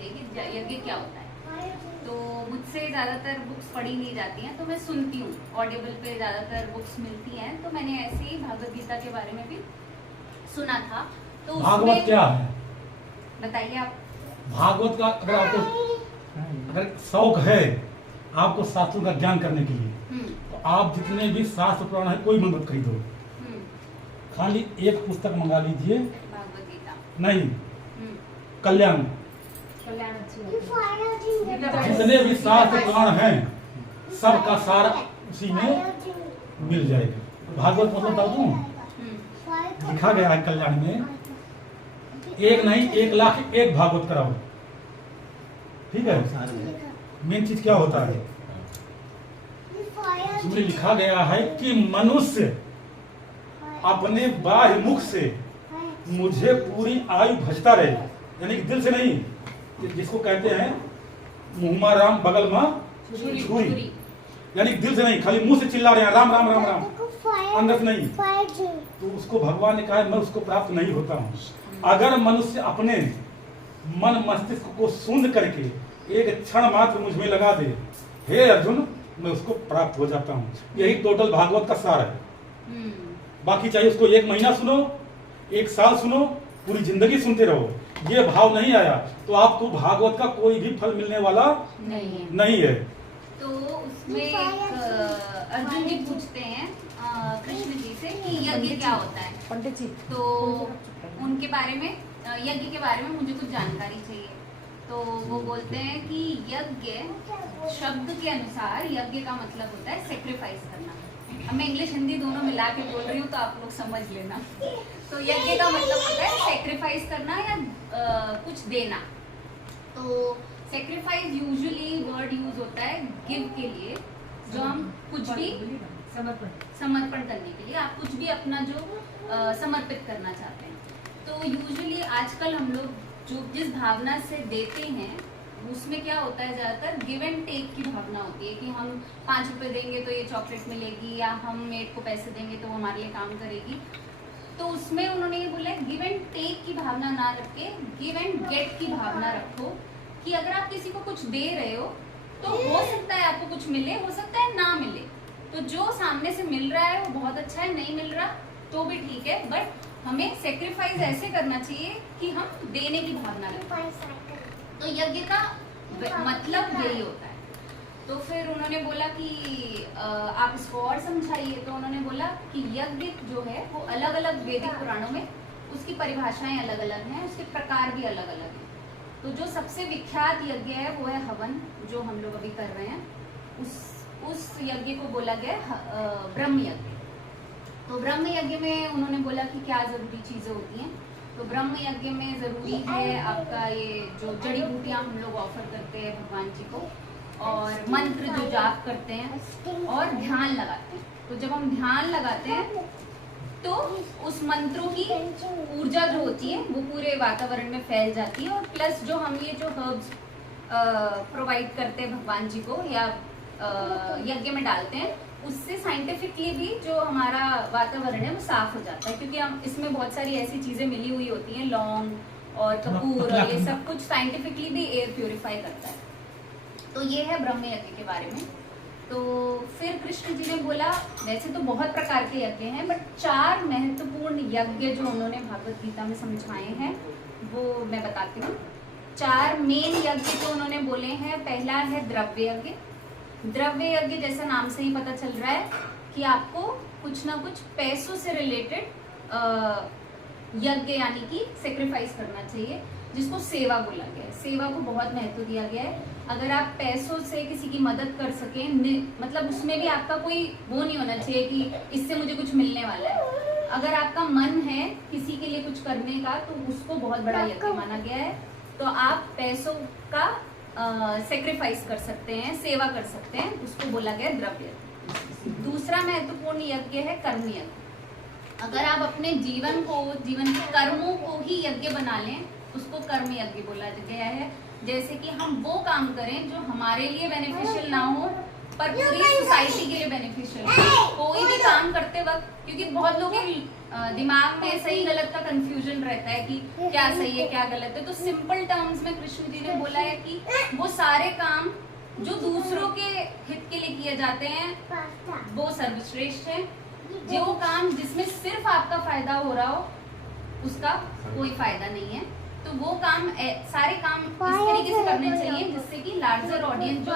चाहिए कि यज्ञ क्या होता है। तो मुझसे ज़्यादातर बुक्स पढ़ी नहीं जाती हैं, तो मैं सुनती हूँ, ऑडिबल पे ज़्यादातर बुक्स मिलती हैं। तो मैंने ऐसे ही भागवत गीता के बारे में भी सुना था। तो भागवत क्या है? बताइए आप। भागवत का अगर शौक है आपको शास्त्रों का ज्ञान करने के लिए, तो आप जितने भी शास्त्र पुराण है कोई मत खरीदो, खाली एक पुस्तक मंगा लीजिए, भागवत गीता नहीं कल्याण, जितने भी शास्त्र पुराण हैं सबका सार उसी में मिल जाएगा। भागवत मतलब बता दूं, लिखा गया है कल्याण में, एक नहीं 1,00,000 भागवत कराओ, ठीक है। मेन चीज क्या होता है, उसमें लिखा गया है कि मनुष्य अपने बाह्य मुख से मुझे पूरी आयु भजता रहे, यानी कि दिल से नहीं, जिसको कहते हैं मुँह राम बगल में छुरी, यानी दिल से नहीं, खाली मुंह से चिल्ला रहे हैं राम राम राम राम, अंदर से नहीं, तो उसको भगवान ने कहा है मैं उसको प्राप्त नहीं होता हूँ। अगर मनुष्य अपने मन मस्तिष्क को शून्य करके एक क्षण मात्र मुझ में लगा दे, हे अर्जुन, मैं उसको प्राप्त हो जाता हूँ। यही टोटल भागवत का सार है। बाकी चाहिए उसको 1 महीना सुनो, 1 साल सुनो, पूरी जिंदगी सुनते रहो, ये भाव नहीं आया तो आपको भागवत का कोई भी फल मिलने वाला नहीं है। तो उसमें एक अर्जुन जी पूछते हैं कृष्ण जी से कि यज्ञ क्या होता है, पंडित जी, तो उनके बारे में, यज्ञ के बारे में मुझे कुछ जानकारी चाहिए। तो वो बोलते हैं कि यज्ञ शब्द के अनुसार यज्ञ का मतलब होता है सेक्रीफाइस करना। अब मैं इंग्लिश हिंदी दोनों मिला के बोल रही हूँ तो आप लोग समझ लेना। तो यज्ञ का मतलब होता है सेक्रीफाइस करना या कुछ देना। तो सेक्रीफाइस यूजुअली वर्ड यूज होता है गिव के लिए, जो हम कुछ भी समर्पण करने के लिए, आप कुछ भी अपना जो समर्पित करना चाहते हैं। तो यूजुअली आजकल हम लोग जो जिस भावना से देते हैं उसमें क्या होता है, ज्यादातर गिव एंड टेक की भावना होती है कि हम 5 रुपए देंगे तो ये चॉकलेट मिलेगी, या हम मेड को पैसे देंगे तो वो हमारे लिए काम करेगी। तो उसमें उन्होंने ये बोला गिव एंड टेक की भावना ना रख के गिव एंड गेट की भावना रखो, कि अगर आप किसी को कुछ दे रहे हो तो हो सकता है आपको कुछ मिले, हो सकता है ना मिले। तो जो सामने से मिल रहा है वो बहुत अच्छा है, नहीं मिल रहा तो भी ठीक है, बट हमें सेक्रीफाइस ऐसे करना चाहिए कि हम देने की भावना रखें। तो यज्ञ का मतलब यही होता है। तो फिर उन्होंने बोला कि आप इसको और समझाइए। तो उन्होंने बोला कि यज्ञ जो है वो अलग अलग वैदिक पुराणों में उसकी परिभाषाएं अलग अलग हैं, उसके प्रकार भी अलग अलग हैं। तो जो सबसे विख्यात यज्ञ है वो है हवन, जो हम लोग अभी कर रहे हैं। उस यज्ञ को बोला गया ब्रह्म यज्ञ। तो ब्रह्म यज्ञ में उन्होंने बोला कि क्या जरूरी चीजें होती हैं। तो ब्रह्म यज्ञ में जरूरी है आपका ये जो जड़ी बूटियां हम लोग ऑफर करते हैं भगवान जी को, और मंत्र जो जाप करते हैं और ध्यान लगाते हैं। तो जब हम ध्यान लगाते हैं तो उस मंत्रों की ऊर्जा जो होती है वो पूरे वातावरण में फैल जाती है। और प्लस जो हम ये जो हर्ब्स प्रोवाइड करते हैं भगवान जी को या यज्ञ में डालते हैं, उससे साइंटिफिकली भी जो हमारा वातावरण है वो साफ हो जाता है, क्योंकि हम इसमें बहुत सारी ऐसी चीजें मिली हुई होती हैं, लौंग और कपूर और ये सब कुछ साइंटिफिकली भी एयर प्यूरिफाई करता है। तो ये है ब्रह्म यज्ञ के बारे में। तो फिर कृष्ण जी ने बोला, वैसे तो बहुत प्रकार के यज्ञ हैं, बट 4 महत्वपूर्ण यज्ञ जो उन्होंने भागवत गीता में समझाए हैं वो मैं बताती हूँ। 4 मेन यज्ञ जो उन्होंने बोले हैं, पहला है द्रव्य यज्ञ। द्रव्य यज्ञ जैसा नाम से ही पता चल रहा है कि आपको कुछ ना कुछ पैसों से रिलेटेड यज्ञ यानी कि सेक्रीफाइस करना चाहिए, जिसको सेवा बोला गया है। सेवा को बहुत महत्व दिया गया है। अगर आप पैसों से किसी की मदद कर सकें, मतलब उसमें भी आपका कोई वो नहीं होना चाहिए कि इससे मुझे कुछ मिलने वाला है। अगर आपका मन है किसी के लिए कुछ करने का तो उसको बहुत बड़ा यज्ञ माना गया है। तो आप पैसों का सेक्रीफाइस कर सकते हैं, सेवा कर सकते हैं, उसको बोला गया द्रव्य। दूसरा महत्वपूर्ण यज्ञ है कर्म यज्ञ। अगर आप अपने जीवन के कर्मों को ही यज्ञ बना लें, उसको कर्म यज्ञ बोला गया है। जैसे कि हम वो काम करें जो हमारे लिए बेनिफिशियल ना हो पर पूरी सोसाइटी के लिए बेनिफिशियल है। कोई भी काम करते वक्त, क्योंकि बहुत लोगों के दिमाग में सही गलत का कंफ्यूजन रहता है कि क्या सही है क्या गलत है, तो सिंपल टर्म्स में कृष्ण जी ने बोला है कि वो सारे काम जो दूसरों के हित के लिए किए जाते हैं वो सर्वश्रेष्ठ है। जो काम जिसमें सिर्फ आपका फायदा हो रहा हो उसका कोई फायदा नहीं है। तो वो काम सारे काम इस तरीके से करने चाहिए जिससे कि लार्जर ऑडियंस, जो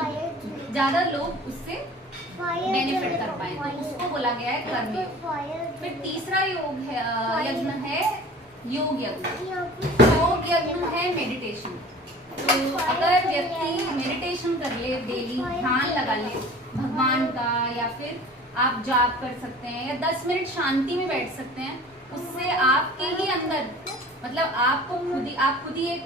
ज्यादा लोग उससे बेनिफिट कर पाए, तो उसको बोला गया है कर्मयोग। फिर तीसरा योग है यज्ञ है योग यज्ञ। योग यज्ञ है मेडिटेशन। तो अगर व्यक्ति मेडिटेशन कर ले, डेली ध्यान लगा ले भगवान का, या फिर आप जाप कर सकते हैं या 10 मिनट शांति में बैठ सकते हैं, उससे आपके ही अंदर, मतलब आप खुद ही एक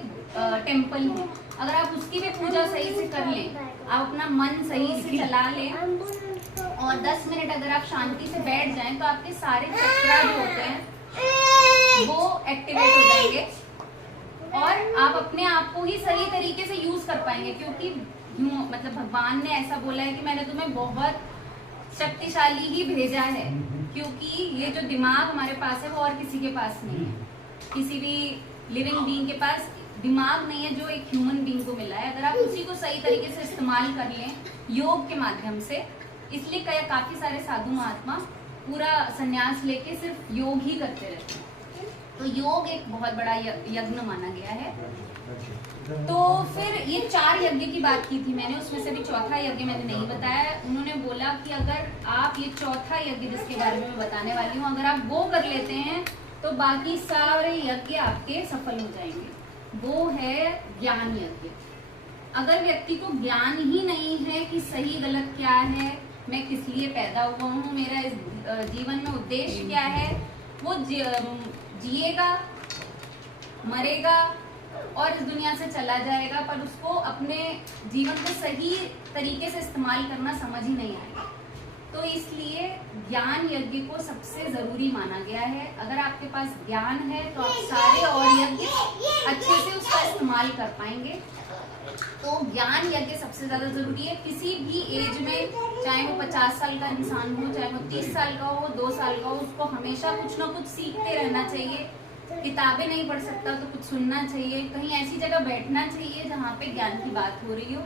टेम्पल है। अगर आप उसकी भी पूजा सही से कर लें, आप अपना मन सही से चला लें और 10 मिनट अगर आप शांति से बैठ जाएं, तो आपके सारे चक्रा जो होते हैं वो एक्टिवेट हो जाएंगे और आप अपने आप को ही सही तरीके से यूज कर पाएंगे। क्योंकि मतलब भगवान ने ऐसा बोला है कि मैंने तुम्हें बहुत शक्तिशाली ही भेजा है, क्योंकि ये जो दिमाग हमारे पास है वो और किसी के पास नहीं है। किसी भी लिविंग बीइंग के पास दिमाग नहीं है जो एक ह्यूमन बीइंग को मिला है। अगर आप उसी को सही तरीके से इस्तेमाल कर लें योग के माध्यम से, इसलिए काफी सारे साधु महात्मा पूरा संन्यास लेके सिर्फ योग ही करते रहते हैं। तो योग एक बहुत बड़ा यज्ञ माना गया है। तो फिर ये 4 यज्ञ की बात की थी मैंने, उसमें से भी चौथा यज्ञ मैंने नहीं बताया। उन्होंने बोला कि अगर आप ये चौथा यज्ञ जिसके बारे में मैं बताने वाली हूँ, अगर आप वो कर लेते हैं तो बाकी सारे यज्ञ आपके सफल हो जाएंगे। वो है ज्ञान यज्ञ। अगर व्यक्ति को ज्ञान ही नहीं है कि सही गलत क्या है, मैं किस लिए पैदा हुआ हूँ, मेरा इस जीवन में उद्देश्य क्या है, वो जिएगा, मरेगा और इस दुनिया से चला जाएगा, पर उसको अपने जीवन को सही तरीके से इस्तेमाल करना समझ ही नहीं आएगा। तो इसलिए ज्ञान यज्ञ को सबसे जरूरी माना गया है। अगर आपके पास ज्ञान है तो आप सारे और यज्ञ अच्छे से उसका इस्तेमाल कर पाएंगे। तो ज्ञान यज्ञ सबसे ज्यादा जरूरी है किसी भी एज में, चाहे वो 50 साल का इंसान हो, चाहे वो 30 साल का हो, 2 साल का हो, उसको हमेशा कुछ ना कुछ सीखते रहना चाहिए। किताबें नहीं पढ़ सकता तो कुछ सुनना चाहिए, कहीं ऐसी जगह बैठना चाहिए जहाँ पे ज्ञान की बात हो रही हो।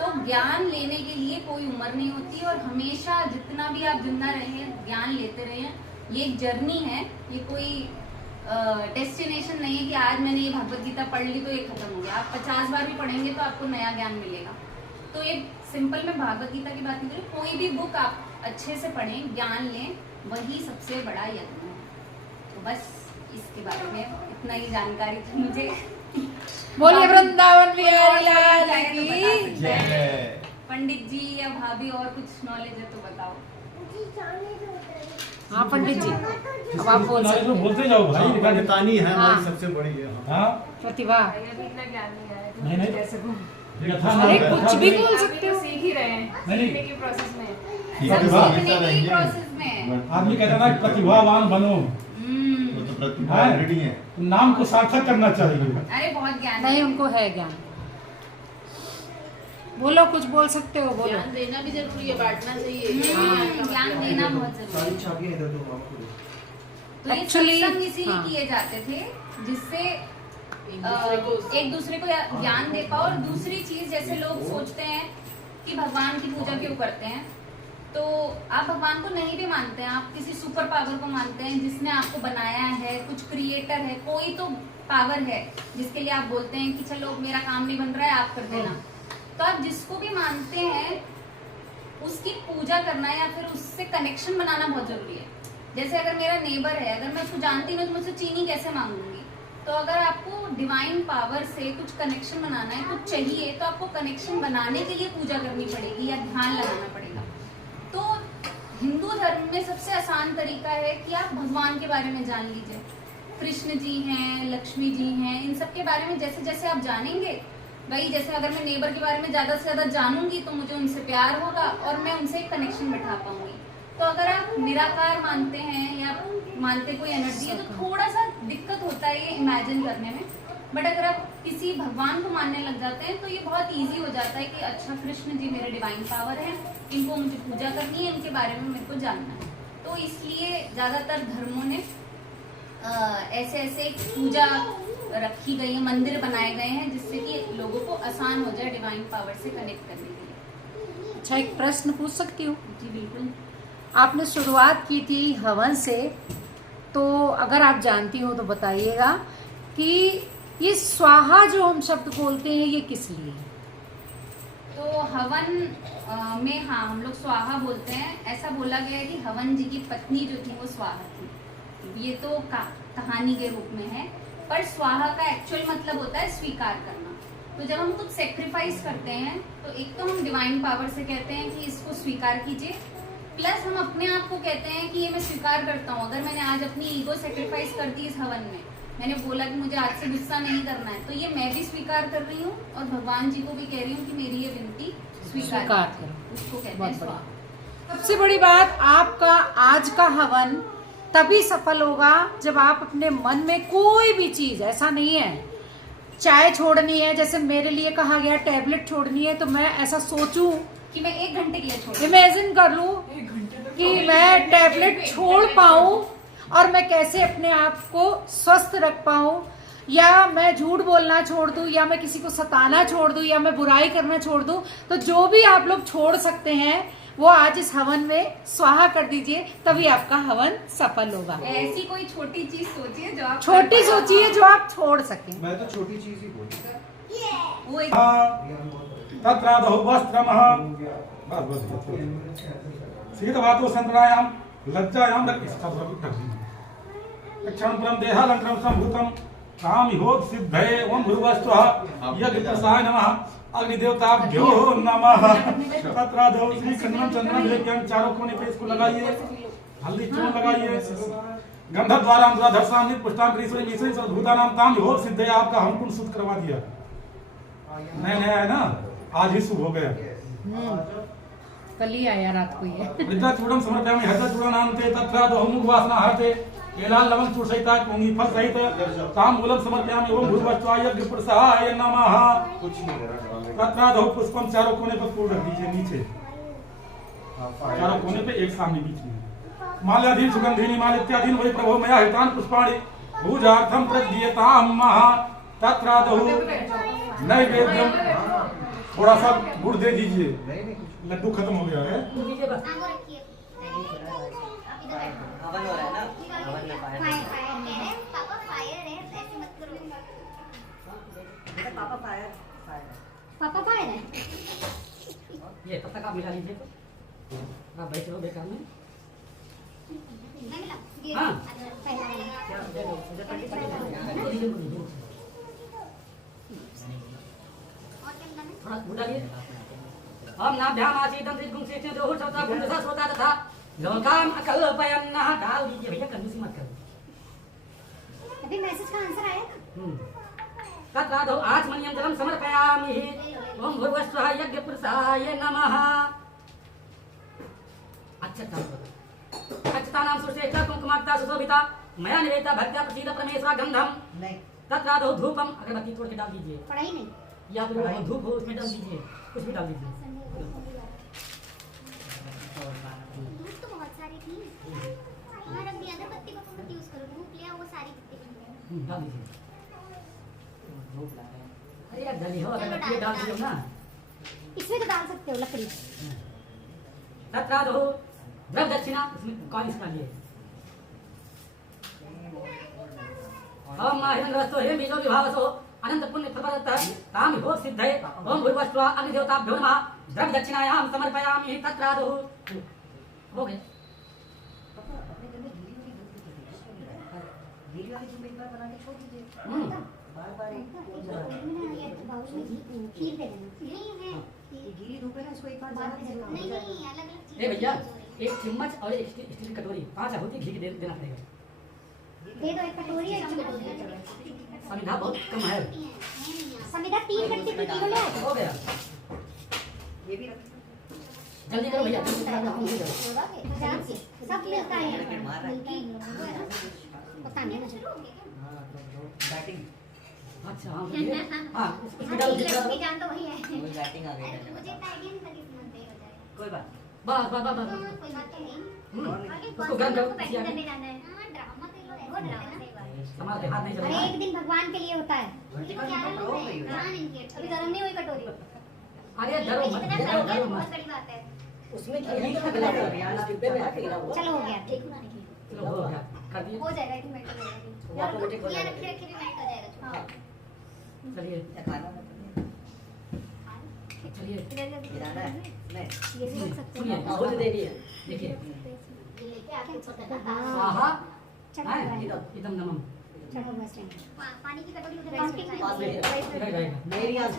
तो ज्ञान लेने के लिए कोई उम्र नहीं होती और हमेशा जितना भी आप जिंदा रहे ज्ञान लेते रहे। ये एक जर्नी है, ये कोई डेस्टिनेशन नहीं है कि आज मैंने ये भगवत गीता पढ़ ली तो ये खत्म हो गया। आप 50 बार भी पढ़ेंगे तो आपको नया ज्ञान मिलेगा। तो ये सिंपल में भागवत गीता की बात नहीं करें, कोई भी बुक आप अच्छे से पढ़ें, ज्ञान लें, वही सबसे बड़ा यज्ञ है। तो बस इसके बारे में इतना ही जानकारी थी मुझे। बोलिए वृंदावन बिहारी लाल की जय। पंडित जी या भाभी और कुछ नॉलेज है तो बताओ। हाँ पंडित जी, अब आप बोल सकते तो हैं। बोलते जाओ भाई। पंडितानी है हमारी हाँ। सबसे बड़ी है। हाँ प्रतिभा, नहीं नहीं यथा अरे यथा- कुछ भी बोल सकते हो। सीख ही रहे हैं, नहीं। सीखने के प्रोसेस में। सब सीखने की प्रोसेस में। आदमी कहता ना कि प्रतिभावान बनो, वो तो प्रतिभा हाँ। ऑलरेडी है। तो नाम को सार्थक करना चाहिए। अरे बहुत ज्ञान नहीं, है। उनको है ज्ञान। बोलो, कुछ बोल सकते हो, बोलो। ज्ञान देना भी जरूरी है, बांटना चाहिए। ज्ञान देना बहुत जरूरी सारी है। चाबियां इधर दो आपको। तो ये Actually, सत्संग इसीलिए हाँ। किए जाते थे जिससे एक दूसरे को ज्ञान दे पाओ। और दूसरी चीज, जैसे लोग सोचते हैं कि भगवान की पूजा क्यों करते हैं, तो आप भगवान को नहीं भी मानते हैं, आप किसी सुपर पावर को मानते हैं जिसने आपको बनाया है, कुछ क्रिएटर है, कोई तो पावर है जिसके लिए आप बोलते हैं कि चलो मेरा काम नहीं बन रहा है आप कर देना। तो आप जिसको भी मानते हैं उसकी पूजा करना या फिर उससे कनेक्शन बनाना बहुत जरूरी है। जैसे अगर मेरा नेबर है, अगर मैं उसको जानती नहीं तो मुझसे चीनी कैसे मांगूंगी। तो अगर आपको डिवाइन पावर से कुछ कनेक्शन बनाना है, कुछ चाहिए, तो आपको कनेक्शन बनाने के लिए पूजा करनी पड़ेगी या ध्यान लगाना पड़ेगा। तो हिंदू धर्म में सबसे आसान तरीका है कि आप भगवान के बारे में जान लीजिए। कृष्ण जी हैं, लक्ष्मी जी हैं, इन सब के बारे में जैसे जैसे आप जानेंगे, भाई जैसे अगर मैं नेबर के बारे में ज्यादा से ज्यादा जानूंगी तो मुझे उनसे प्यार होगा और मैं उनसे एक कनेक्शन बैठा पाऊंगी। तो अगर आप निराकार मानते हैं या मानते कोई एनर्जी है तो थोड़ा सा दिक्कत होता है ये इमेजिन करने में। बट अगर आप किसी भगवान को मानने लग जाते हैं तो ये बहुत इजी हो जाता है कि अच्छा कृष्ण जी मेरे डिवाइन पावर है, इनको मुझे पूजा करनी है, इनके बारे में मेरे को जानना है। तो इसलिए ज्यादातर धर्मों ने ऐसे ऐसे पूजा रखी गई है, मंदिर बनाए गए हैं जिससे कि लोगों को आसान हो जाए डिवाइन पावर से कनेक्ट करने के लिए। अच्छा, एक प्रश्न पूछ सकती हूँ? जी बिल्कुल। आपने शुरुआत की थी हवन से, तो अगर आप जानती हो तो बताइएगा कि ये स्वाहा जो हम शब्द बोलते हैं ये किस लिए है? तो हवन में हाँ हम लोग स्वाहा बोलते हैं। ऐसा बोला गया है कि हवन जी की पत्नी जो थी वो स्वाहा थी। ये तो कहानी के रूप में है, पर स्वाहा का एक्चुअल मतलब होता है स्वीकार करना। तो जब हम कुछ सेक्रीफाइस करते हैं तो एक तो हम डिवाइन पावर से कहते हैं कि इसको स्वीकार कीजिए, प्लस हम अपने आप को कहते हैं कि ये मैं स्वीकार करता हूँ। अगर मैंने आज अपनी ईगो सेक्रीफाइस कर दी इस हवन में, मैंने बोला कि मुझे आज से गुस्सा नहीं करना है, तो ये मैं भी स्वीकार कर रही हूँ और भगवान जी को भी कह रही हूँ कि मेरी ये विनती स्वीकार करो। उसको कहते हैं बहुत स्वाहा। सबसे बड़ी बात, आपका आज का हवन तभी सफल होगा जब आप अपने मन में कोई भी चीज, ऐसा नहीं है चाय छोड़नी है, जैसे मेरे लिए कहा गया टैबलेट छोड़नी है, तो मैं ऐसा सोचूं कि मैं 1 घंटे के लिए छोड़, इमेजिन कर लूं कि मैं टैबलेट छोड़ पाऊं और मैं कैसे अपने आप को स्वस्थ रख पाऊं, या मैं झूठ बोलना छोड़ दूं, या मैं किसी को सताना छोड़ दूं, या मैं बुराई करना छोड़ दूं। तो जो भी आप लोग छोड़ सकते हैं वो आज इस हवन में स्वाहा कर दीजिए, तभी आपका हवन सफल होगा। ऐसी कोई छोटी चीज सोचिए जो आप छोटी सोचिए जो आप छोड़ सकें। मैं तो छोटी चीज ही बोली। वो एक तत्रादौ वस्त्रमः शीतवातो संतरायां लज्जायां क्षणपुरं देहालंकरं संभूतं कामिहोत सिद्धये ओम भूर्भुवस्सुवः यज्ञप्रसाय नमः अग्निदेवताभ्यो नमः। तत्रादौ श्री चंदन चंदन लेके चारों कोने पे इसको लगाइए, हल्दी चूर्ण लगाइए, गंधर्व द्वारा अंतराधर्षामि पुष्टां क्रीश्वरी मीश्वरी सर्वभूतानां तामिहोत सिद्धये। आपका हम कुल शुद्ध करवा दिया, नया नया है ना, आज ही शुभ हो गया। कल ही आया रात को ये। हृदयचूर्णं समर्पयामि हृदयचूर्णान्ते तत्रादौ मुखवासना हरते केलाल लवंग चूर्ण सहित कुंगी फल सहित ताम्बूलं समर्पयामि ओम भूर्भुवस्सुवः यज्ञपुरुषाय नमः। कुछ नहीं करा। तत्रादौ पुष्पम चारों कोने पर फूल रख दीजिए नीचे, चारों कोने पे एक सामने बीच में। माल्याधीन सुगंधिनी मालित्याधीन वही प्रभो मया हितान पुष्पाणि पूजार्थं प्रदीयताम महा। तत्रादौ नैवेद्यम, थोड़ा सा गुड़ दे दीजिए, लड्डू खत्म हो गया है। हवन हो रहा है ना, हवन में फायर पापा फायर है, ऐसे मत करो। बेटा पापा फायर पापा फायर है। ये तब तक आप मिला लीजिए, तो आप बैठे हो बेकार में। मैं मिला ये हाँ। पहला वाला। क्या मुझे पढ़ी और क्या मिला? थोड़ा बुढ़ा लिए हम नाभ्याम आसीतं त्रिगुंसेन दोह चौथा गुंडसा सोता तथा लोकाम अकल्पयन्नः। डाल दीजिए भैया, कंजूसी मत करो। अभी मैसेज का आंसर आया था। तत्रादौ आचमनीयं जलं समर्पयामि ओम भूर्भुवस्सुवः यज्ञपुरुषाय नमः। अक्षतानां सुषे च कुंकुमाक्ता सुशोभिता मया निवेदिता भक्त्या प्रसीद परमेश्वर गंधम। तत्रादौ धूपम, अगरबत्ती तोड़ के डाल दीजिए, पढ़ाई नहीं। या फिर धूप हो उसमें डाल दीजिए, कुछ भी डाल दीजिए। धूप तो बहुत सारी थी। मैं रख दिया अगरबत्ती को मत यूज करो, धूप लिया वो सारी कितनी। डाल दीजिए। अरे यार जल्दी हो, अगरबत्ती डाल दीजिए ना। इसमें तो डाल सकते हो लकड़ी। तत्रादौ द्रव्य दक्षिणा, उसमें कॉइन्स डालिए। ओम हिरण्यवस्तो हिरण्य बीजो विभावसो अनंत पुण्य प्रपदतः ताम हो सिद्धये ओम भूर्भुवस्सुवः अग्निदेवताभ्यो नमः। द्रव्य दक्षिणायां समर्पयामि। तत्रादौ हो गए। खीर दे देना। नहीं है गीली धूप है ना, इसको एक बार नहीं अलग अलग चीज। भैया एक चम्मच और एक स्टील की कटोरी 5 आहुति घी की देना पड़ेगा। दे दो, एक कटोरी एक कटोरी। संविधा बहुत कम है। संविधा 3 घंटे पीती हो ना। हो गया, ये भी जल्दी करो भैया। सब मिलता है। पता नहीं बैटिंग अच्छा हाँ बोलिए। हाँ इसमें डालो ये जितना लड़की जान तो वही है वही बैटिंग आ गई मुझे इतना आइडिया नहीं था कि इसमें मंदिर हो जाएगा कोई बात बस बस बस बस कोई बात तो नहीं आगे उसको कौन गन सा कर बैटिंग करने जाना है ड्रामा तो लो वो ड्रामा सही बात है हमारे हाथ नहीं अरे चलेगा। एक दिन भगवान के लिए होता है घंटी तो का क्या पकड़ो है गई हो हाँ नहीं अभी गर्म नहीं हुई कटोरी अरे डरो मत इतना डरो बढ़िया डरो बहुत मत। बड़ी बात है उसमें खेलने का गला हो गया ना डिब्बे में हाथ गिरा हुआ चलो हो गया ठीक होना नहीं चलो हो गया कर दिए। हो जाएगा एक मिनट हो वो ऑटोमेटिक हो जाएगा जाएगा। रखे रखे भी मिनट हो जाएगा हाँ चलिए क्या खाना चलिए गिराना है नहीं ये भी रख सकते सुनिए हैं खुद देनी है देखिए ये लेके आके पता स्वाहा चढ़ा हाँ, हुआ है इदम नमम चढ़ा हुआ है पानी की कटोरी उधर पास में इधर रहेगा। मेरी आज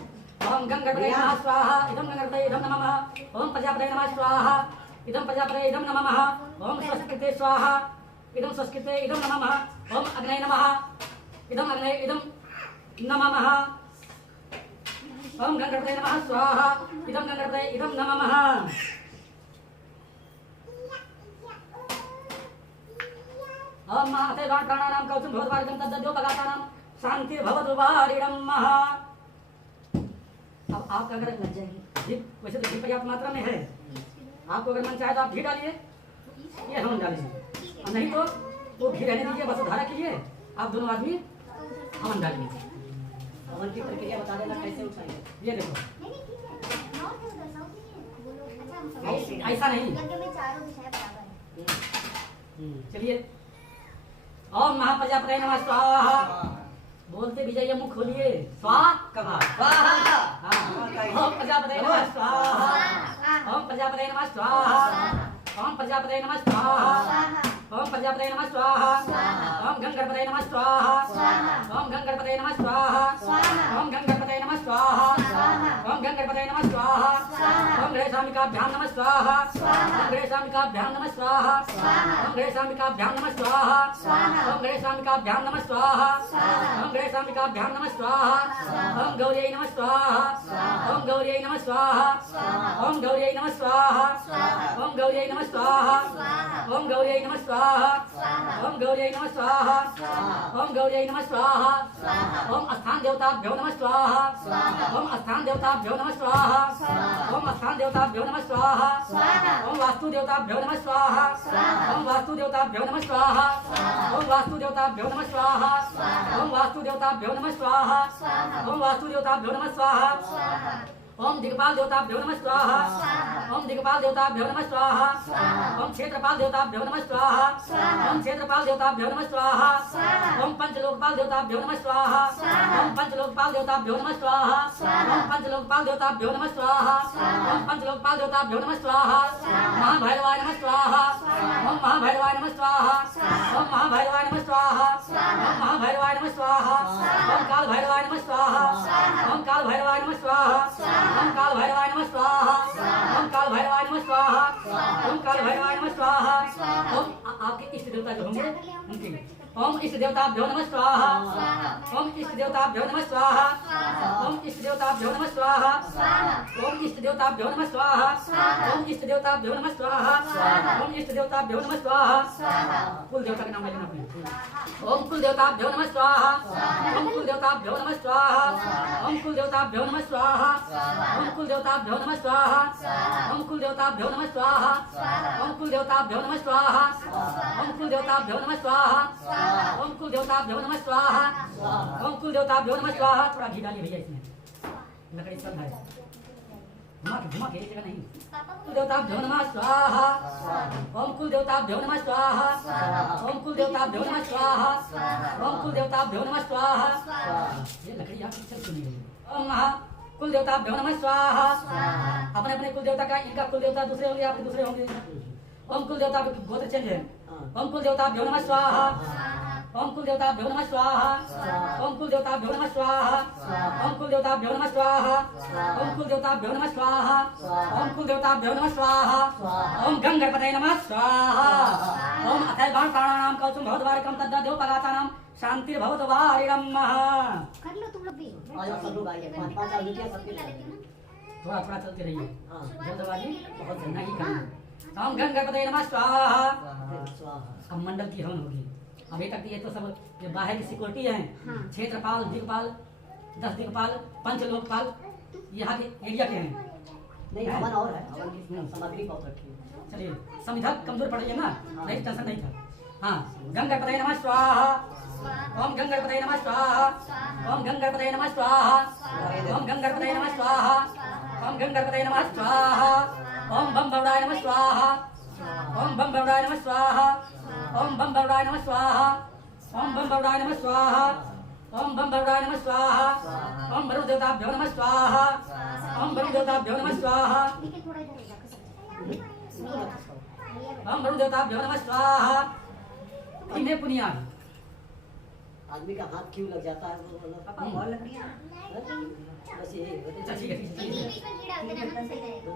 ओम गंगणपतये नमः स्वाहा इदं गंगणपतये इदं नमः ओम प्रजापतये नमः स्वाहा इदं प्रजापतये इदं नमः ओम स्वस्कृते स्वाहा इदं स्वस्कृते इदं नमः ओम अग्नये नमः इदं अग्नये इदं नमः ओम गंगणपतये नमः स्वाहा इदं गंगणपतये इदं नमः ओम महाते गाण प्राणानाम कवचम भवद्वारकं तद्दद्योपगातानां शांतिर्भवतु वारिणम् अब आप अगर लग जाएगी घी वैसे तो घी पर्याप्त मात्रा में है आपको अगर मन चाहे तो आप घी डालिए ये हम डालिए और नहीं तो घी रहने दीजिए बस धारा कीजिए आप दोनों आदमी हम डालिए हवन की प्रक्रिया बता देना कैसे उठाएंगे ये देखो नहीं नहीं ठीक है नॉर्थ है उधर साउथ नहीं है बोलो अच्छा हम समझ ऐसा नहीं यज्ञ में चारों दिशाएं बराबर है चलिए ओम महाप्रजापतये नमः स्वाहा बोलते विजय ये मुख खोलिए स्वाहा कमा स्वाहा ओम प्रजापतये नमः स्वाहा ओम प्रजापतये नमः स्वाहा ओम प्रजापतये नमः स्वाहा ओम प्रजापतये नमः स्वाहा ओम गंगणपतये नमः स्वाहा ओम गंगणपतये नमः स्वाहा ओम गंगणपतये नमः स्वाहा ओम गंगणपतये नमः स्वाहा ओम गणेशाम्बिकाभ्यां नमः स्वाहा ओम गणेशाम्बिकाभ्यां नमः स्वाहा ओम गणेशाम्बिकाभ्यां नमः स्वाहा ओम गणेशाम्बिकाभ्यां नमः स्वाहा ओम गणेशाम्बिकाभ्यां नमः स्वाहा ओम गौर्यै नमः स्वाहा ओम गौर्यै नमः स्वाहा ओम गौर्यै नमः स्वाहा ओम गौर्यै नमः स्वाहा ओम गौर्यै नमः स्वाहा ओम गौर्यै नमः स्वाहा ओम गौर्यै नमः स्वाहा ओम स्थान देवताभ्यो नमः स्वाहा ओम स्थान देवताभ्यो नमः स्वाहा ओम स्थान देवताभ्यो नमः स्वाहा ओम वास्तु देवताभ्यो नमः स्वाहा ओम वास्तु देवताभ्यो नमः स्वाहा ओम वास्तु देवताभ्यो नमः स्वाहा ओम वास्तु देवताभ्यो नमः स्वाहा ओम वास्तु देवताभ्यो नमः स्वाहा ओम दिग्पाल देवताभ्यो नमः स्वाहा ओम दिग्पाल देवताभ्यो नमः स्वाहा ओम क्षेत्रपाल देवताभ्यो नमः स्वाहा ओम क्षेत्रपाल देवताभ्यो नमः स्वाहा ओम पंचलोकपाल देवताभ्यो नमः स्वाहा ओम पंचलोकपाल देवताभ्यो नमः स्वाहा ओम पंचलोकपाल देवताभ्यो नमः स्वाहा ओम पंचलोकपाल देवताभ्यो नमः स्वाहा महाभैरवाय नमः स्वाहा ओम महाभैरवाय नमः स्वाहा ओम महाभैरवाय नमः स्वाहा ओम महाभैरवाय नमः स्वाहा ओम काल भैरवाय नमः स्वाहा ओम काल भैरवाय नमः स्वाहा ओम काल भैरवाय नमः स्वाहा ओम काल भैरवाय नमः स्वाहा ओम काल भैरवाय नमः स्वाहा ओम आपके इष्ट देवता जो होंगे उनके ओम इष्ट देवताभ्यो नमः स्वाहा ओम इष्ट देवताभ्यो नमः स्वाहा ओम इष्ट देवताभ्यो नमः स्वाहा ओम इष्ट देवताभ्यो नमः स्वाहा ओम इष्ट देवताभ्यो नमः स्वाहा ओम इष्ट देवताभ्यो नमः स्वाहा कुल देवता का नाम लेना अपने ओम कुल देवताभ्यो नमः स्वाहा ओम कुल देवताभ्यो नमः स्वाहा ओम कुल देवताभ्यो नमः स्वाहा ओम कुल देवताभ्यो नमः स्वाहा ओम कुल देवताभ्यो नमः स्वाहा ओम कुल देवताभ्यो नमः स्वाहा ओम कुल देवताभ्यो नमः स्वाहा ओम कुल देवताभ्यो नमः स्वाहा ओम कुल देवताभ्यो नमः स्वाहा थोड़ा घी डालिए भैया इसमें लकड़ी सब है घुमा के एक जगह नहीं कुल देवताभ्यो नमः स्वाहा ओम कुल देवताभ्यो नमः स्वाहा ओम कुल देवताभ्यो नमः स्वाहा ओम कुल देवताभ्यो नमः स्वाहा ये लकड़ी आप चल सुनी रही ओम महा कुल देवताभ्यो नमः स्वाहा अपने अपने कुल देवता का इनका कुल देवता दूसरे होंगे आपके दूसरे होंगे ओम कुल देवता गोत्र चेंज है ओम कुल देवताभ्यो नमः स्वाहा ओम कुल देवताभ्यो नमः स्वाहा ओम कुल देवताभ्यो नमः स्वाहा ओम कुल देवताभ्यो नमः स्वाहा ओम कुल देवताभ्यो नमः स्वाहा ओम कुल देवताभ्यो नमः स्वाहा ओम गंगणपतये नमः स्वाहा ओम अथैवान प्राणानाम कवचम भवद्वारकं तद्दद्योपगातानां शांतिर्भवतु वारिणम् कर लो तुम लोग भी आज सब लोग आइए पाँच पाँच आलू क्या सबके ला लेती हूँ ना थोड़ा थोड़ा चलते रहिए हाँ जल्दबाजी बहुत जल्दी नहीं करना ओम गंगणपतये नमः स्वाहा स्वाहा अब मंडल की हवन होगी अभी तक ये तो सब ये बाहर की सिक्योरिटी है हाँ। क्षेत्रपाल दिग्पाल 10 दिक्पाल, 5 लोकपाल यहाँ के एरिया के हैं। नहीं हवन और है, हवन की सामग्री बहुत रखी है। चलिए संविधान कमजोर पड़ रही है ना, नहीं टेंशन नहीं था। हाँ, गंगणपतये नमः स्वाहा, ओम गंगणपतये नमः स्वाहा, ओम गंगणपतये नमः स्वाहा, ओम गंगणपतये नमः स्वाहा, ओम गंगणपतये नमः स्वाहा, ओम बम बवड़ाय नमः स्वाहा, ओम बम बवड़ाय नमः स्वाहा, ओम बम बवड़ाय नमः स्वाहा, ओम बम बवड़ाय नमः स्वाहा, ओम बम बवड़ाय नमः स्वाहा, ओम वरुण देवताभ्यो नमः स्वाहा, ओम वरुण देवताभ्यो नमः स्वाहा, लेकिन थोड़ा इधर जाकर ओम वरुण देवताभ्यो नमः स्वाहा। इन्हें पुनिया आदमी का हाथ क्यों लग जाता है वो पापा बहुत लकड़ियाँ बस यही अच्छा ठीक है ठीक है, ठीक है। बीच में घी डाल देना ना, सही रहेगा।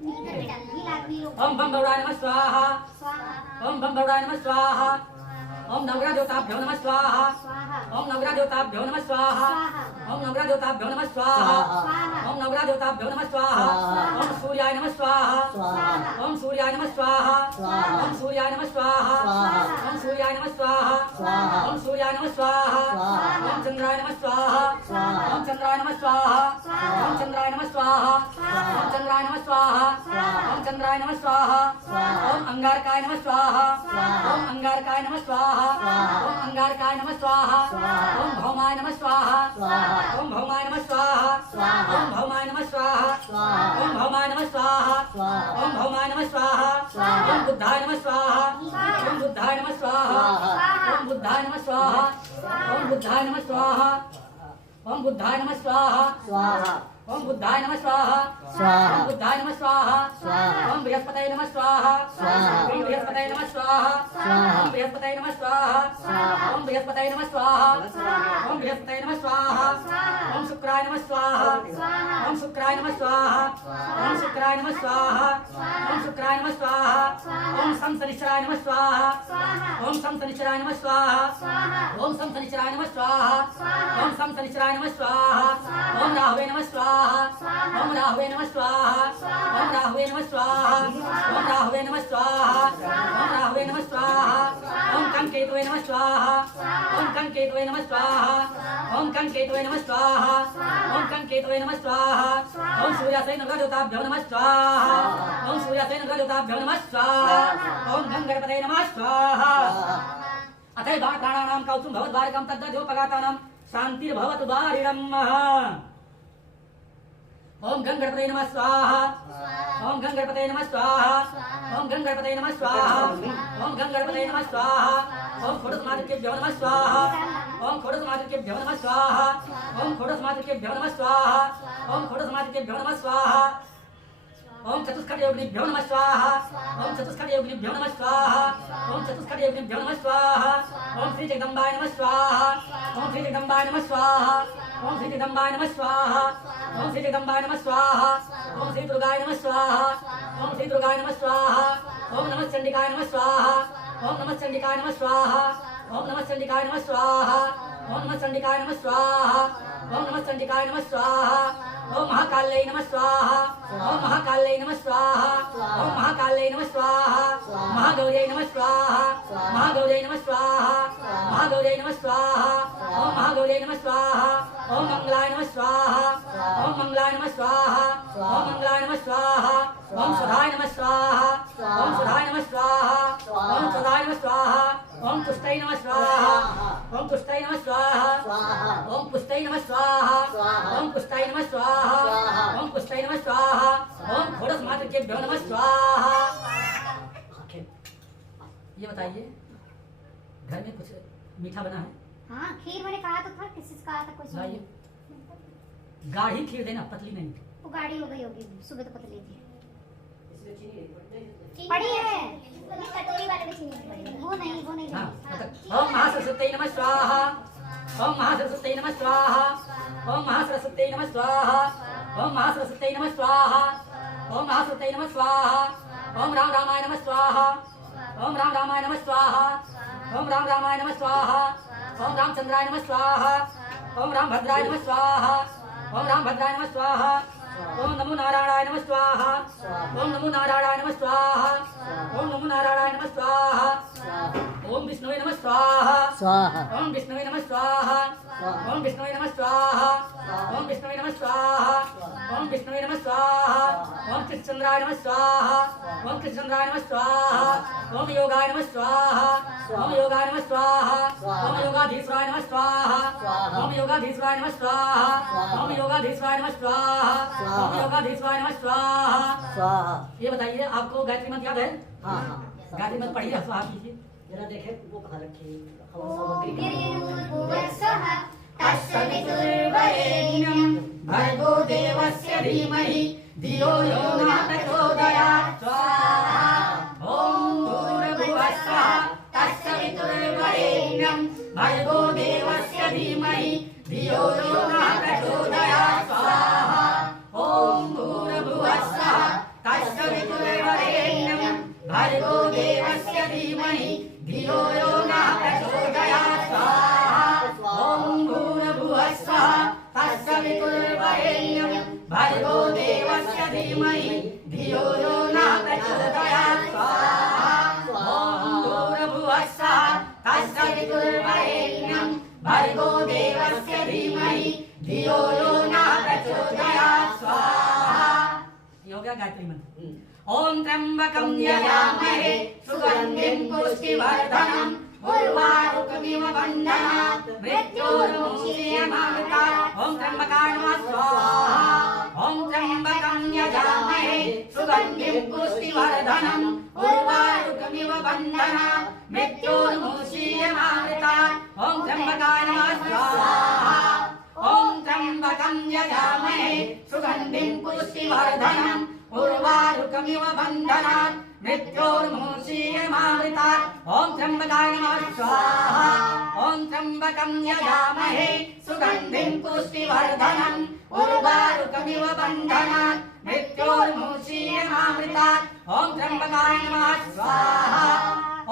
घी में डाल, घी लादमी लोग ओम बम बवड़ाय नमः स्वाहा, स्वाहा ओम बम बवड़ाय नमः स्वाहा, ओम नवग्रह देवताभ्यो नमः स्वाहा, स्वाहा ओम नवग्रह देवताभ्यो नमः स्वाहा, ओम नवग्रह देवताभ्यो नमः स्वाहा, ओम नवग्रह देवताभ्यो नमः स्वाहा, ओम सूर्याय नमः स्वाहा, ओम सूर्याय नमः स्वाहा, ओम सूर्याय नमः स्वाहा, ओम सूर्याय नमः स्वाहा, ओम सूर्याय नमः स्वाहा, ओम चंद्राय नमः स्वाहा, ओम चंद्राय नमः स्वाहा, ओम चंद्राय नमः स्वाहा, ओम चंद्राय नमः स्वाहा, ओम चंद्राय नमः स्वाहा, ओम अंगारकाय नमः स्वाहा, ओम अंगारकाय नमः स्वाहा, ओम अंगारकाय नमः स्वाहा, ओम भौमाय नमः स्वाहा, ओम भौमाय नमः स्वाहा, ओम भौमाय नमः स्वाहा, ओम भौमाय नमः स्वाहा, ओम भौमाय नमः स्वाहा, ओम बुद्धाय नमः स्वाहा, ओम बुद्धाय नमः स्वाहा, ओम बुद्धाय नमः स्वाहा, ओम बुद्धाय नमः स्वाहा, ओम बुद्धाय नमः स्वाहा, ओम बुद्धाय नमः स्वाहा, ओम बुद्धाय नमः स्वाहा, ओम बृहस्पतये नमः स्वाहा, ओम बृहस्पतये नमः स्वाहा, ओम बृहस्पतये नमः स्वाहा, ओम बृहस्पतये नमः स्वाहा, ओम बृहस्पतये नमः स्वाहा, ओम शुक्राय नमः स्वाहा, ओम शुक्राय नमः स्वाहा, ओम शुक्राय नमः स्वाहा, ओम शुक्राय नमः स्वाहा, ओम शम शनिश्चराय नमः स्वाहा, ओम शम शनिश्चराय नमः स्वाहा, ओम शम शनिश्चराय नमः स्वाहा, ओम शम शनिश्चराय नमः स्वाहा, ओम राहवे नमः स्वाहा, ओम राहवे नमः स्वाहा, ओम राहवे नमः स्वाहा, ओम राहवे नमः स्वाहा, ओम राहवे नमः स्वाहा, ओम कंकेतवे नमः स्वाहा, ओम कंकेतवे नमः स्वाहा, ओम कंकेतवे नमः स्वाहा, ओम कंकेतवे नमः स्वाहा, ओम सूर्यासय नवग्रह देवताभ्यो नमः स्वाहा, ओम सूर्यासय नवग्रह देवताभ्यो नमः स्वाहा, ओम गंगणपतये नमः स्वाहा। अथैव प्राणानां कौसुम भवद्वारकं तद्दध्योपगातानां शान्तिर्भवतु वारिणम्। ओम गंगणपतये नमः स्वाहा, ओम गंगणपतये नमः स्वाहा, ओम गंगणपतये नमः स्वाहा, ओम गंगणपतये नमः स्वाहा, ओम खोडसमादिकेभ्यो नमः स्वाहा, ओम खोडसमादिकेभ्यो नमः स्वाहा, ओम खोडसमादिकेभ्यो नमः स्वाहा, ओम खोडसमादिकेभ्यो नमः स्वाहा, ओम चतुष्कर्योगिभ्यो नमः स्वाहा, ओम चतुष्कर्योगिभ्यो नमः स्वाहा, ओम चतुष्कर्योगिभ्यो नमः स्वाहा, ओम श्री जगदम्बाय नमः स्वाहा, ओम श्री जगदम्बाय नमः स्वाहा, ओम श्री जगदम्बाय नमः स्वाहा, ओम श्री जगदम्बाय नमः स्वाहा, ओम श्री दुर्गाय नमः स्वाहा, ओम श्री दुर्गाय नमः स्वाहा, ओम नमः चंडिकाय नमः स्वाहा, ओम नमः चंडिकाय नमः स्वाहा, ओम नमः चंडिकाय नमः स्वाहा, ओम नमः चंडिकाय नमः स्वाहा, ओम नमः चंडिकाय नमः स्वाहा, ओम महाकाल्यै नमः स्वाहा, ओम महाकाल्यै नमः स्वाहा, ओम महाकाल्यै नमः स्वाहा, महागौर्यै नमः स्वाहा, महागौर्यै नमः स्वाहा, महागौर्यै नमः स्वाहा, ओम महागौर्यै नमः स्वाहा, ओम मंगलाय नमः स्वाहा, ओम मंगलाय नमः स्वाहा, ओम मंगलाय नमः स्वाहा, ओम सुधाय नमः स्वाहा, ओम सुधाय नमः स्वाहा, ओम सुधाय नमः स्वाहा, ओम तुष्टै नमः स्वाहा, ओम तुष्टै नमः स्वाहा, ओम पुष्टै नमः स्वाहा, ओम पुष्टै नमः स्वाहा, ओम पुष्टै नमः स्वाहा, ओम घोड़समादिकेभ्यो नमः स्वाहा। ये बताइए घर में कुछ मीठा बना है? हाँ, खीर मैंने कहा तो था, किसी से कहा था कुछ लाइए गाढ़ी खीर देना, पतली नहीं। वो गाड़ी हो गई होगी, सुबह तो पतली थी। इसमें चीनी नहीं पड़ती। पड़ी है कटोरी वाले में चीनी पड़ी है। वो नहीं हाँ, ओम महासरस्वत्यै नमः स्वाहा, ओम महासरस्वत्यै नमः स्वाहा, ओम महासरस्वत्यै नमः स्वाहा, ओम महासरस्वत्यै नमः स्वाहा, ओम महासरस्वत्यै नमः स्वाहा, ओम राम रामाय नमः स्वाहा, ओम राम रामाय नमः स्वाहा, ओम राम रामाय नमः स्वाहा, ओम रामचंद्राय नमः स्वाहा, ओम राम भद्राय नमः स्वाहा, ओम राम भद्राय नमः स्वाहा, ओम नमो नारायणाय नमः स्वाहा, ओम नमो नारायणाय नमः स्वाहा, ओम नमो नारायणाय नमः स्वाहा, ओम विष्णुवे नमः स्वाहा, ओम विष्णुवे नमः स्वाहा, ओम विष्णुवे नमः स्वाहा ओम विष्णुवे नमः स्वाहा ओम विष्णुवे नमः स्वाहा ओम कृष्णचंद्राय नमः स्वाहा ओम कृष्णचंद्राय नमः स्वाहा ओम योगाय नमः स्वाहा ओम योगाय नमः स्वाहा ओम योगाधीश्वराय नमः स्वाहा ओम योगाधीश्वराय नमः स्वाहा ओम योगाधीश्वराय नमः स्वाहा ओम योगाधीश्वराय नमः स्वाहा। ये बताइए आपको गायत्री मंत्र याद है? हाँ हाँ गायत्री मंत्र पढ़िए, स्वाहा कीजिए। जरा देखे वो कहाँ रखी हवन सामग्री भूर्भुवस्सुवः तत्सवितुर्वरेण्यं भर्गो देवस्य धीमहि धियो यो नः प्रचोदयात् स्वाहा। ॐ भूर्भुवस्सुवः तत्सवितुर्वरेण्यं भर्गो देवस्य धीमहि धियो यो नः प्रचोदयात् स्वाहा। ॐ भूर्भुवस्सुवः तत्सवितुर्वरेण्यं भर्गो देवस्य धीमहि धियो यो नः प्रचोदयात् स्वाहा। ॐ भूर्भुवस्सुवः तत्सवितुर्वरेण्यं भर्गो देवस्य धीमहि धियो यो नः प्रचोदयात् स्वाहा। ॐ भूर्भुवस्सुवः तत्सवितुर्वरेण्यं भर्गो देवस्य धीमहि धियो यो नः प्रचोदयात् स्वाहा। ये हो गया गायत्री मंत्र। ओम त्र्यंबकं यजामहे सुगंधिं पुष्टिवर्धनम् उर्वारुकमिव बन्धनात् मृत्योर्मुक्षीयमामृतात्। ओम त्र्यंबकाय नमः स्वाहा ओम त्र्यंबकं यजामहे सुगंधिं पुष्टिवर्धनम् उर्वारुकमिव बन्धनात् मृत्योर्मुक्षीयमामृतात्। ओम त्र्यंबकाय नमः स्वाहा ओम त्र्यंबकं यजामहे सुगंधिं पुष्टिवर्धनम् उर्वारुकमिव बन्धनात् मृत्योर्मुक्षीयमामृतात्। ओम त्र्यंबकाय नमः स्वाहा ओम त्र्यंबकं यजामहे सुगंधिं पुष्टिवर्धनम् उर्वारुकमिव बन्धनात् मृत्योर्मुक्षीयमामृतात्। ओम त्र्यंबकाय नमः स्वाहा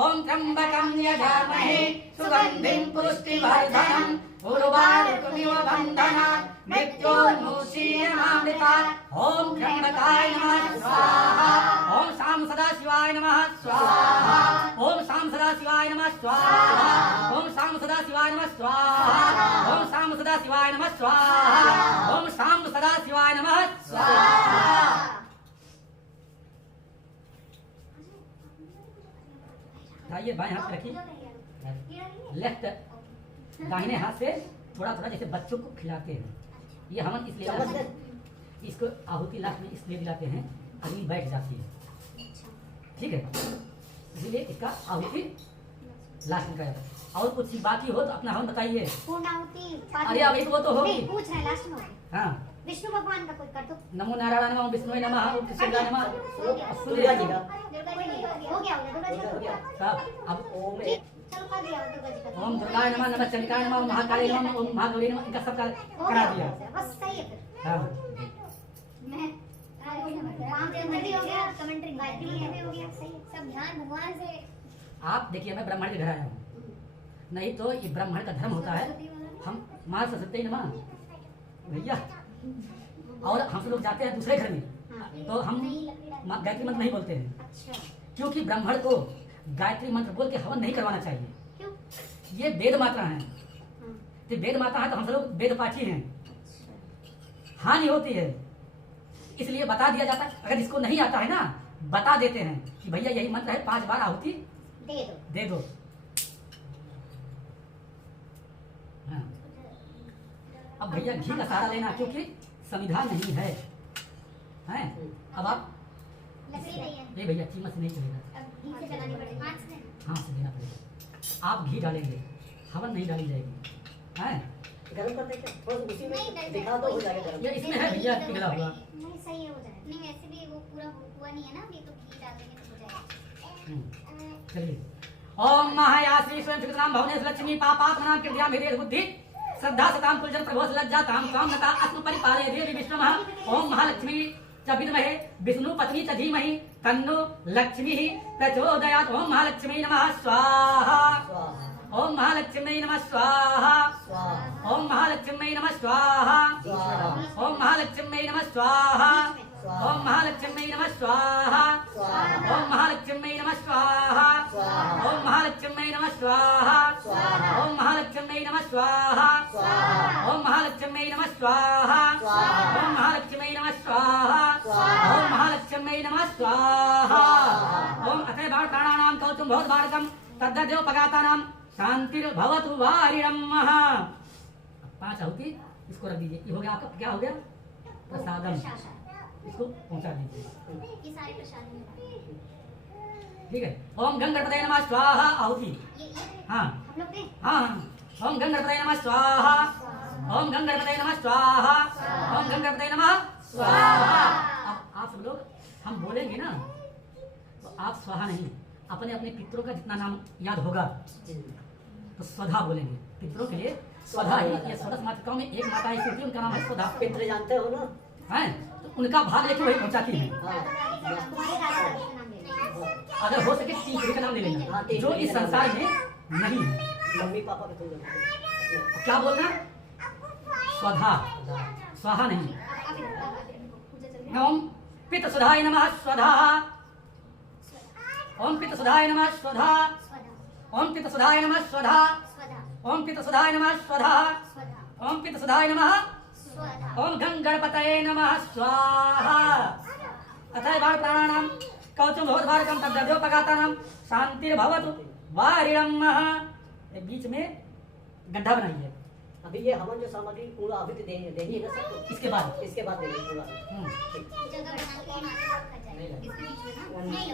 ओम त्र्यंबकं यजामहे सुगंधिं पुष्टिवर्धनम् उर्वारुकमिव बन्धनात् मृत्योर्मुक्षीयमामृतात्। ओम त्र्यंबकाय नमः स्वाहा ओम शाम सदा शिवाय नमः स्वाहा ओम शाम सदा शिवाय नमः स्वाहा ओम शाम सदा शिवाय नमः स्वाहा ओम शाम सदा शिवाय नमः स्वाहा ओम शाम सदा शिवाय नमः स्वाहा। उठाइए, बाएं हाथ पे रखिए, लेफ्ट दाहिने हाथ से थोड़ा थोड़ा जैसे बच्चों को खिलाते हैं। ये हवन इसलिए इसको आहुति लास्ट में इसलिए दिलाते हैं अग्नि बैठ जाती है, ठीक है, इसीलिए इसका आहुति लास्ट में कराया। और कुछ बाकी हो तो अपना हवन बताइए। पूर्णाहुति अरे अभी तो वो तो होगी। पूछ रहे लास्ट में हाँ, विष्णु भगवान का कोई कर दो। नमो नारायण नमः विष्णुवे नमः ओम कृष्णाय नमः दुर्गा जी का दुर्गा जी हो गया दुर्गा जी का हो गया। सब अब ओम चलो कर दिया दुर्गा जी का। ओम दुर्गाय नमः नमः चंडिकाय नमः ओम महाकाली नमः ओम महागौरी नमः, इनका सबका करा दिया। बस सही है फिर। हाँ, मैं पांच जल्दी हो गया, कमेंट्री गायत्री में हो गया, सही है। सब ध्यान भगवान से। आप देखिए मैं ब्राह्मण के घर आया हूँ, नहीं तो ये ब्राह्मण का धर्म होता है हम माँ सरस्वती नमः भैया, और हम सब लोग जाते हैं दूसरे घर में तो हम गायत्री मंत्र नहीं बोलते हैं, अच्छा क्योंकि ब्राह्मण को गायत्री मंत्र बोल के हवन नहीं करवाना चाहिए। क्यों? ये वेद मात्रा है, तो वेद मात्रा है तो हम सब लोग वेद पाठी हैं, हानि होती है, इसलिए बता दिया जाता है। अगर इसको नहीं आता है ना, बता देते हैं कि भैया यही मंत्र है, 5 बार आहुति दे दो। हाँ। अब भैया घी का सहारा लेना, क्योंकि संविधान नहीं है, हैं? अब आप लकड़ी नहीं है, नहीं भैया चीमच से नहीं चलेगा, अब घी से जलानी पड़ेगी। हाथ से हाथ से देना पड़ेगा। आप घी डालेंगे, हवन नहीं डाली जाएगी, हैं? गरम कर देते हैं, बस उसी नहीं, में दिखा दो हो जाएगा गरम। ये इसमें है भैया पिघला हुआ। नहीं सही है, हो जाएगा। नहीं वैसे भी वो पूरा हुआ नहीं है ना अभी, तो घी डाल देंगे तो हो जाएगा। चलिए। ओम महायाश्री स्वयं सुकृतनाम भवनेश लक्ष्मी पापात्मनां कृत्यां मेरे बुद्धि श्रद्धा सतां कुलजन प्रभोस लज्जा ताम काम नता अस्म परिपालय देवी विष्णुमः। ओम महालक्ष्मी च विद्महे विष्णु पत्नी च धीमहि तन्नो लक्ष्मीः प्रचोदयात्। ओम महालक्ष्मी नमः स्वाहा ओम महालक्ष्मी नमः स्वाहा ओम महालक्ष्मी नमः स्वाहा ओम महालक्ष्मी नमः स्वाहा ओम महालक्ष्मी नमः स्वाहा ओम महालक्ष्मी नमः स्वाहा ओम महालक्ष्मी महालक्ष्म्यै नमः स्वाहा ओम महालक्ष्म्यै नमः स्वाहा ओम महालक्ष्म्यै नमः स्वाहा ओम महालक्ष्म्यै नमः स्वाहा ओम महालक्ष्म्यै नमः स्वाहा ओम अथे बाण प्राणानां कवचम भवत बाणकम तद्देव पगातानां शांतिर्भवतु वारिणम्। 5 आहुति इसको रख दीजिए। ये हो गया आपका, क्या हो गया? प्रसादम। इसको पहुंचा दीजिए। ये सारे प्रसाद में ठीक है। ओम गंगणपतये नमः स्वाहा आहुति। ये हाँ हम लोग पे हाँ ओम गंगणपतये नमः स्वाहा ओम गंगणपतये नमः स्वाहा ओम गंगणपतये नमः स्वाहा। अब आप सब लोग हम बोलेंगे ना तो आप स्वाहा नहीं, अपने अपने पितरों का जितना नाम याद होगा तो स्वधा बोलेंगे। पितरों के लिए स्वधा ही, ये स्वधा मातृकाओं में एक माता ऐसी होती है, उनका नाम है स्वधा। पितृ जानते हो ना? है तो उनका भाग लेके वही पहुंचाती है। तुम्हारे दादा दादी का नाम ले लेंगे। अगर हो सके 3 पीढ़ी का नाम ले लेना जो इस संसार में नहीं है। मम्मी पापा का तुम जानते हो। क्या बोलना? स्वधा, स्वाहा नहीं। आप पूजा चल रही ओम पित सुधाय नमः स्वधा ओम पित सुधाय नमः स्वधा स्वधा ओम पित सुधाय नमः स्वधा स्वधा ओम पित सुधाय नमः स्वधा स्वधा ओम पित सुधाय नमः स्वधा ओम गंगणपतये नमः स्वाहा अतः बाण प्राणानां कवचम भवत भारकम तद्देव पगातानां शांतिर्भवतु वारिणम्। एक बीच में गड्ढा बनाइए। अभी ये हवन जो सामग्री पूरा अभी तो देनी है ना सबको। इसके बाद इसके बाद देनी पूरा। जगह बना के रखा जाए इसके बीच में ना नहीं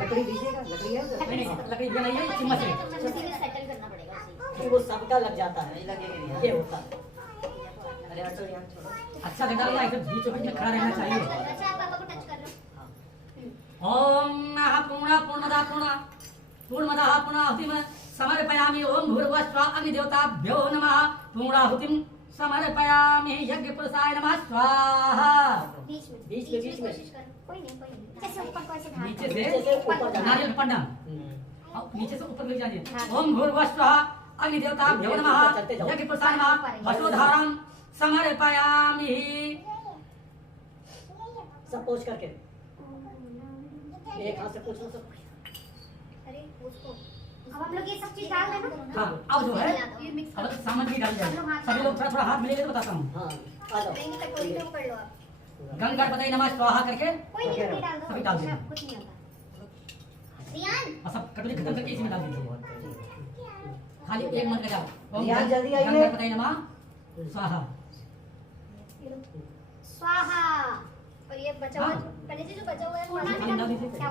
लकड़ी दीजिएगा, लकड़ी है उधर? नहीं, लकड़ी बनाइए चम्मच से। उसी में सेटल करना पड़ेगा उसी कि वो सबका लग जाता है, ये होता है। अरे हटो यार, छोड़ो। अच्छा गड्ढा बनाइए, तो बीच में खड़ा रहना चाहिए। अच्छा आप पापा को टच कर लो। ओम पूर्णमदः पूर्णमदः पूर्णाहुतिम समर्पयामि। ओम भूर्भुवस्सुः अग्निदेवताभ्यो नमः। पूर्णाहुतिम समर्पयामि। यज्ञ पुरुषाय नमः स्वाहा। बीच में बीच में। कोशिश कर। कोई नहीं जैसे ऊपर को ऐसे ध्यान नीचे नीचे से ऊपर से जाना। नारियल पढ़ना और नीचे से ऊपर ले जाइए। ओम भूर्भुवस्सुः अग्निदेवताभ्यो नमः। यज्ञ पुरुषाय नमः। वसुधारं समर्पयामि। सब पोछ करके एक हाथ से पूछना सब। अरे उसको अब हम लोग ये सब चीज डाल देना। हाँ, अब जो है ये मिक्स अब सामग्री डाल जाए। सभी लोग थोड़ा थोड़ा हाथ मिलेंगे तो बताता हूँ। हाँ आ जाओ। नहीं कटोरी में पकड़ लो आप। गंगणपतये नमः स्वाहा करके कोई नहीं डाल दो। सभी डाल देना। कुछ नहीं होता। रियान और सब कटोरी खत्म करके इसी में डाल दीजिए। खाली एक मंत्र का जाप। ओम रियान जल्दी आइए। गंगणपतये नमः स्वाहा। स्वाहा। और ये बचा हुआ हाँ। पहले से जो बचा हुआ है हाँ, डाल दीजिए। क्या